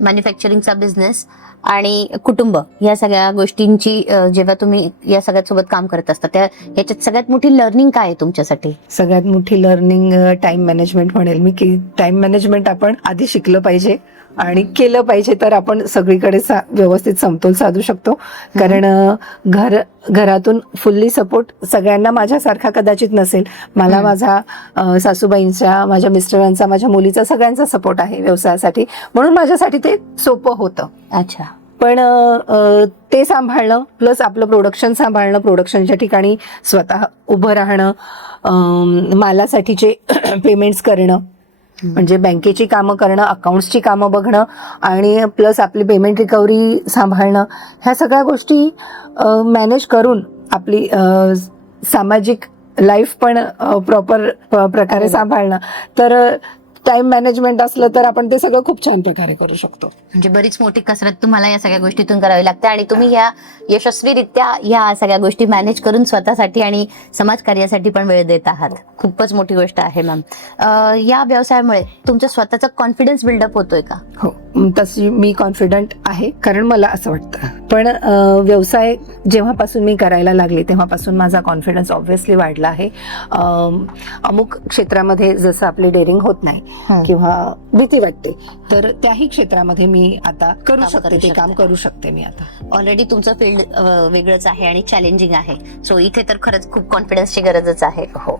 मॅन्युफॅक्चरिंगचा बिझनेस आणि कुटुंब या सगळ्या गोष्टींची जेव्हा तुम्ही या सगळ्यासोबत काम करत असता त्या याच्यात सगळ्यात मोठी लर्निंग काय आहे तुमच्यासाठी? सगळ्यात मोठी लर्निंग टाइम मॅनेजमेंट म्हणेल मी, की टाइम मॅनेजमेंट आपण आधी शिकलं पाहिजे आणि केलं पाहिजे, तर आपण सगळीकडे व्यवस्थित समतोल साधू शकतो. कारण घरातून फुल्ली सपोर्ट सगळ्यांना माझ्यासारखा कदाचित नसेल. मला माझा सासूबाईंचा, माझ्या मिस्टरांचा, माझ्या मुलीचा सगळ्यांचा सपोर्ट आहे व्यवसायासाठी, म्हणून माझ्यासाठी ते सोपं होतं. अच्छा. पण ते सांभाळणं प्लस आपलं प्रोडक्शन सांभाळणं, प्रोडक्शनच्या ठिकाणी स्वतः उभं राहणं, मालासाठीचे पेमेंट्स करणं, म्हणजे बँकेची कामं करणं, अकाउंट्सची कामं बघणं आणि प्लस आपली पेमेंट रिकव्हरी सांभाळणं, ह्या सगळ्या गोष्टी मॅनेज करून आपली सामाजिक लाईफ पण प्रॉपर प्रकारे सांभाळणं. तर टाइम मॅनेजमेंट असलं तर आपण ते सगळं खूप छान प्रकारे करू शकतो. म्हणजे बरीच मोठी कसरत तुम्हाला या सगळ्या गोष्टीतून करावी लागते आणि तुम्ही ह्या यशस्वीरित्या या सगळ्या गोष्टी मॅनेज करून स्वतःसाठी आणि समाजकार्यासाठी पण वेळ देत आहात. खूपच मोठी गोष्ट आहे मॅम. या व्यवसायामुळे तुमचा स्वतःचा कॉन्फिडन्स बिल्डअप होतोय का? हो, तशी मी कॉन्फिडंट आहे, कारण मला असं वाटतं. पण व्यवसाय जेव्हापासून मी करायला लागले तेव्हापासून माझा कॉन्फिडन्स ऑब्व्हियसली वाढला आहे. अमुक क्षेत्रामध्ये जसं आपली डेअरिंग होत नाही किंवा भीती वाटते, तर त्याही क्षेत्रामध्ये मी आता करू शकते, ते काम करू शकते मी आता. ऑलरेडी तुमचं फील्ड वेगळंच आहे आणि चॅलेंजिंग आहे, सो इथे तर खरंच खूप कॉन्फिडन्सची गरजच आहे. हो.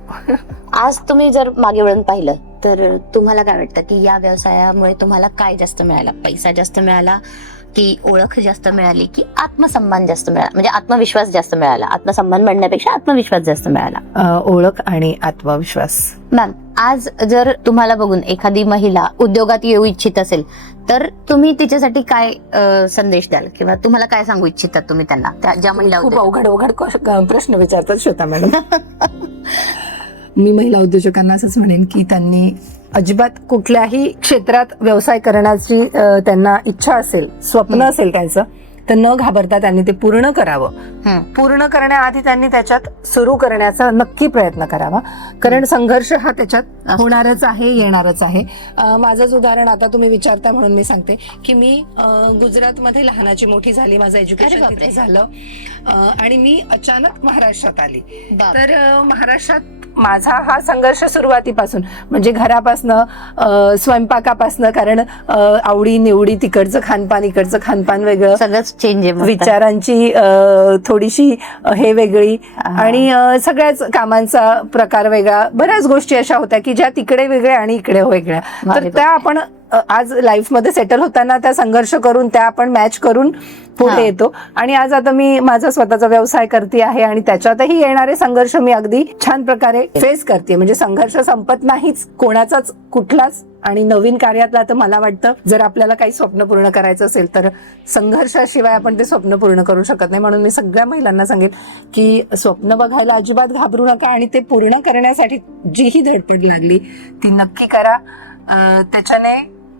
आज तुम्ही जर मागे वळून पाहिलं तर तुम्हाला काय वाटतं की या व्यवसायामुळे तुम्हाला काय जास्त मिळाला? पैसा जास्त मिळाला की ओळख जास्त मिळाली की आत्मसन्मान जास्त मिळाला, म्हणजे आत्मविश्वास जास्त मिळाला? आत्मसन्मान म्हणण्यापेक्षा आत्मविश्वास जास्त मिळाला. ओळख आणि आत्मविश्वास. मॅम, आज जर तुम्हाला बघून एखादी महिला उद्योगात येऊ इच्छित असेल तर तुम्ही तिच्यासाठी काय संदेश द्याल किंवा तुम्हाला काय सांगू इच्छिता तुम्ही त्यांना, त्या ज्या महिला? खूप अवघड प्रश्न विचारतात श्वेता मॅडम. मी महिला उद्योजकांना असंच म्हणेन की त्यांनी अजिबात कुठल्याही क्षेत्रात व्यवसाय करण्याची त्यांना इच्छा असेल, स्वप्न असेल त्यांचं, तर न घाबरता त्यांनी ते पूर्ण करावं. पूर्ण करण्याआधी त्यांनी त्याच्यात सुरू करण्याचा नक्की प्रयत्न करावा, कारण संघर्ष हा त्याच्यात होणारच आहे, येणारच आहे. माझंच उदाहरण आता तुम्ही विचारता म्हणून मी सांगते की मी गुजरातमध्ये लहानाची मोठी झाली, माझं एज्युकेशन तिथे झालं आणि मी अचानक महाराष्ट्रात आली. तर महाराष्ट्रात माझा हा संघर्ष सुरुवातीपासून म्हणजे घरापासनं, स्वयंपाकापासनं, कारण आवडी निवडी, तिकडचं खानपान इकडचं खानपान वेगळं, सगळंच चेंज आहे. विचारांची थोडीशी हे वेगळी आणि सगळ्याच कामांचा प्रकार वेगळा, बऱ्याच गोष्टी अशा होत्या की ज्या तिकडे वेगळ्या आणि इकडे वेगळ्या. तर त्या आपण आज लाईफमध्ये सेटल होताना त्या संघर्ष करून त्या आपण मॅच करून पुढे येतो. आणि आज आता मी माझा स्वतःचा व्यवसाय करते आहे आणि त्याच्यातही येणारे संघर्ष मी अगदी छान प्रकारे फेस करते. म्हणजे संघर्ष संपत नाहीच कोणाचाच, कुठलाच. आणि नवीन कार्यातला तर मला वाटतं जर आपल्याला काही स्वप्न पूर्ण करायचं असेल तर संघर्षाशिवाय आपण ते स्वप्न पूर्ण करू शकत नाही. म्हणून मी सगळ्या महिलांना सांगेन की स्वप्न बघायला अजिबात घाबरू नका आणि ते पूर्ण करण्यासाठी जीही धडपड लागली ती नक्की करा. त्याच्याने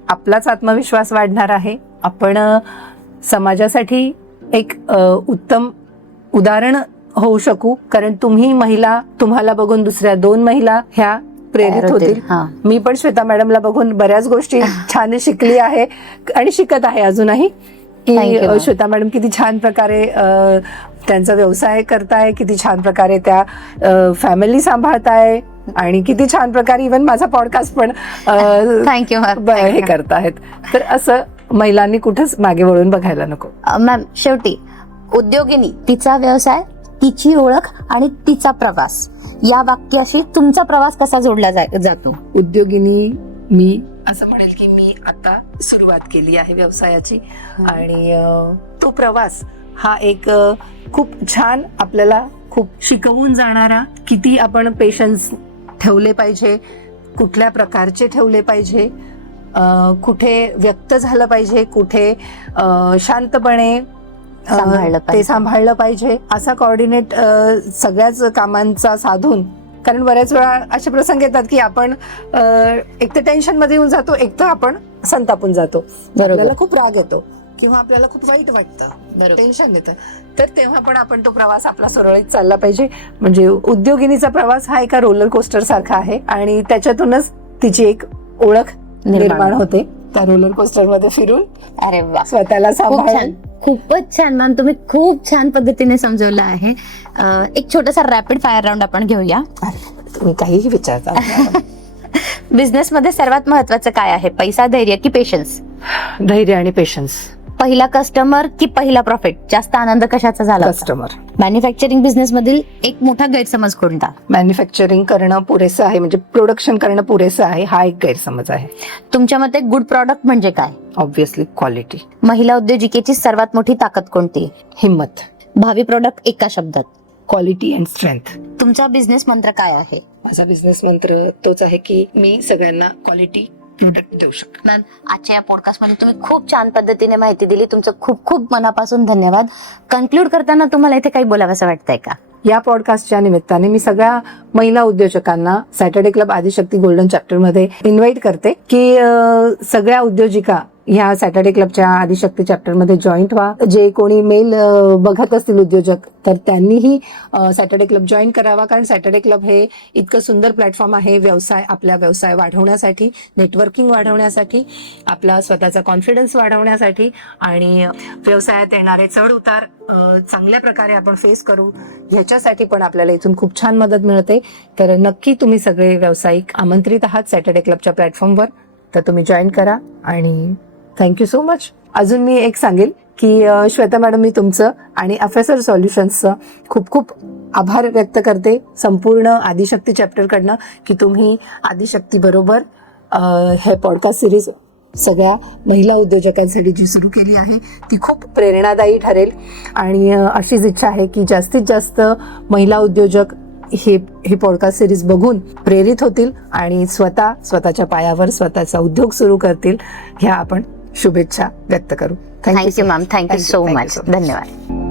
आपलाच आत्मविश्वास वाढणार आहे. आपण समाजासाठी एक उत्तम उदाहरण होऊ शकू, कारण तुम्ही महिला, तुम्हाला बघून दुसऱ्या 2 महिला ह्या प्रेरित होतील. मी पण श्वेता मॅडमला बघून बऱ्याच गोष्टी छान शिकली आहे आणि शिकत आहे अजूनही, की श्वेता मॅडम किती छान प्रकारे त्यांचा व्यवसाय करताय, किती छान प्रकारे त्या फॅमिली सांभाळताय आणि किती छान प्रकारे इव्हन माझा पॉडकास्ट पण थँक्यू हे करतायत. तर असं महिलांनी कुठंच मागे वळून बघायला नको. मॅम, शेवटी उद्योगिनी, तिचा व्यवसाय, तिची ओळख आणि तिचा प्रवास, या वाक्याशी तुमचा प्रवास कसा जोडला जातो? उद्योगिनी मी असं म्हणेल की मी आता सुरुवात केली आहे व्यवसायाची आणि तो प्रवास हा एक खूप छान, आपल्याला खूप शिकवून जाणारा, किती आपण पेशन्स ठेवले पाहिजे, कुठल्या प्रकारचे ठेवले पाहिजे, कुठे व्यक्त झालं पाहिजे, कुठे शांतपणे ते सांभाळलं पाहिजे, असा कोऑर्डिनेट सगळ्याच कामांचा साधून. कारण बऱ्याच वेळा असे प्रसंग येतात की आपण एक तर टेन्शन मध्ये येऊन जातो, एक तर आपण संतापून जातो, आपल्याला खूप राग येतो किंवा आपल्याला खूप वाईट वाटतं, टेन्शन येतं. तर तेव्हा पण आपण तो प्रवास आपला सुरळीत चालला पाहिजे. म्हणजे उद्योगिनीचा प्रवास हा एका रोलर कोस्टर सारखा आहे आणि त्याच्यातूनच तिची एक ओळख निर्माण होते. त्या रोलर कोस्टर मध्ये फिरून अरे वा, स्वतःला सांभाळून. खूपच छान मॅम, तुम्ही खूप छान पद्धतीने समजवलं आहे. एक छोटासा रॅपिड फायर राऊंड आपण घेऊया. तुम्ही काहीही विचारता. बिझनेस मध्ये सर्वात महत्वाचं काय आहे, पैसा, धैर्य की पेशन्स? धैर्य आणि पेशन्स. पहिला कस्टमर की पहिला प्रॉफिट? जास्त आनंद कशाचा झाला? कस्टमर. मॅन्युफॅक्चरिंग बिझनेस मधील एक मोठा गैरसमज कोणता? मॅन्युफॅक्चरिंग करणं पुरेसं आहे, म्हणजे प्रोडक्शन करणं पुरेसं आहे, हा एक गैरसमज आहे. तुमच्या मते गुड प्रॉडक्ट म्हणजे काय? Obviously quality. महिला उद्योजिकेची सर्वात मोठी ताकद कोणती? हिम्मत. भावी प्रॉडक्ट एका शब्दात? Quality and strength. तुमचा बिझनेस मंत्र काय आहे? माझा बिझनेस मंत्र तोच आहे की मी सगळ्यांना क्वालिटी प्रोडक्ट देऊ शकतो. मॅम, आजच्या या पॉडकास्ट मध्ये तुम्ही खूप छान पद्धतीने माहिती दिली. तुमचं खूप खूप मनापासून धन्यवाद. कन्क्लूड करताना तुम्हाला इथे काही बोलावंसं वाटतंय का? या पॉडकास्टच्या निमित्ताने मी सगळ्या महिला उद्योजकांना Saturday club Adishakti golden chapter मध्ये इन्व्हाइट करते की सगळ्या उद्योजिका ह्या सॅटर्डे क्लबच्या आदिशक्ती चॅप्टर मध्ये जॉईंट व्हा. जे कोणी मेल बघत असतील उद्योजक तर त्यांनीही सॅटर्डे क्लब जॉईन करावा, कारण सॅटर्डे क्लब हे इतकं सुंदर प्लॅटफॉर्म आहे आपला व्यवसाय वाढवण्यासाठी, नेटवर्किंग वाढवण्यासाठी, आपला स्वतःचा कॉन्फिडन्स वाढवण्यासाठी आणि व्यवसायात येणारे चढ उतार चांगल्या प्रकारे आपण फेस करू ह्याच्यासाठी पण आपल्याला इथून खूप छान मदत मिळते. तर नक्की तुम्ही सगळे व्यावसायिक आमंत्रित आहात सॅटर्डे क्लबच्या प्लॅटफॉर्मवर, तर तुम्ही जॉईन करा. आणि थँक्यू सो मच. अजून मी एक सांगेल की श्वेता मॅडम, मी तुमचं आणि अफेसर सॉल्युशन्सचं खूप खूप आभार व्यक्त करते संपूर्ण आदिशक्ती चॅप्टरकडनं की तुम्ही आदिशक्ती बरोबर हे पॉडकास्ट सिरीज सगळ्या महिला उद्योजकांसाठी जी सुरू केली आहे ती खूप प्रेरणादायी ठरेल. आणि अशीच इच्छा आहे की जास्तीत जास्त महिला उद्योजक हे पॉडकास्ट सिरीज बघून प्रेरित होतील आणि स्वतःच्या पायावर स्वतःचा उद्योग सुरू करतील. ह्या आपण शुभेच्छा व्यक्त करू. Thank you ma'am, thank you so much. धन्यवाद.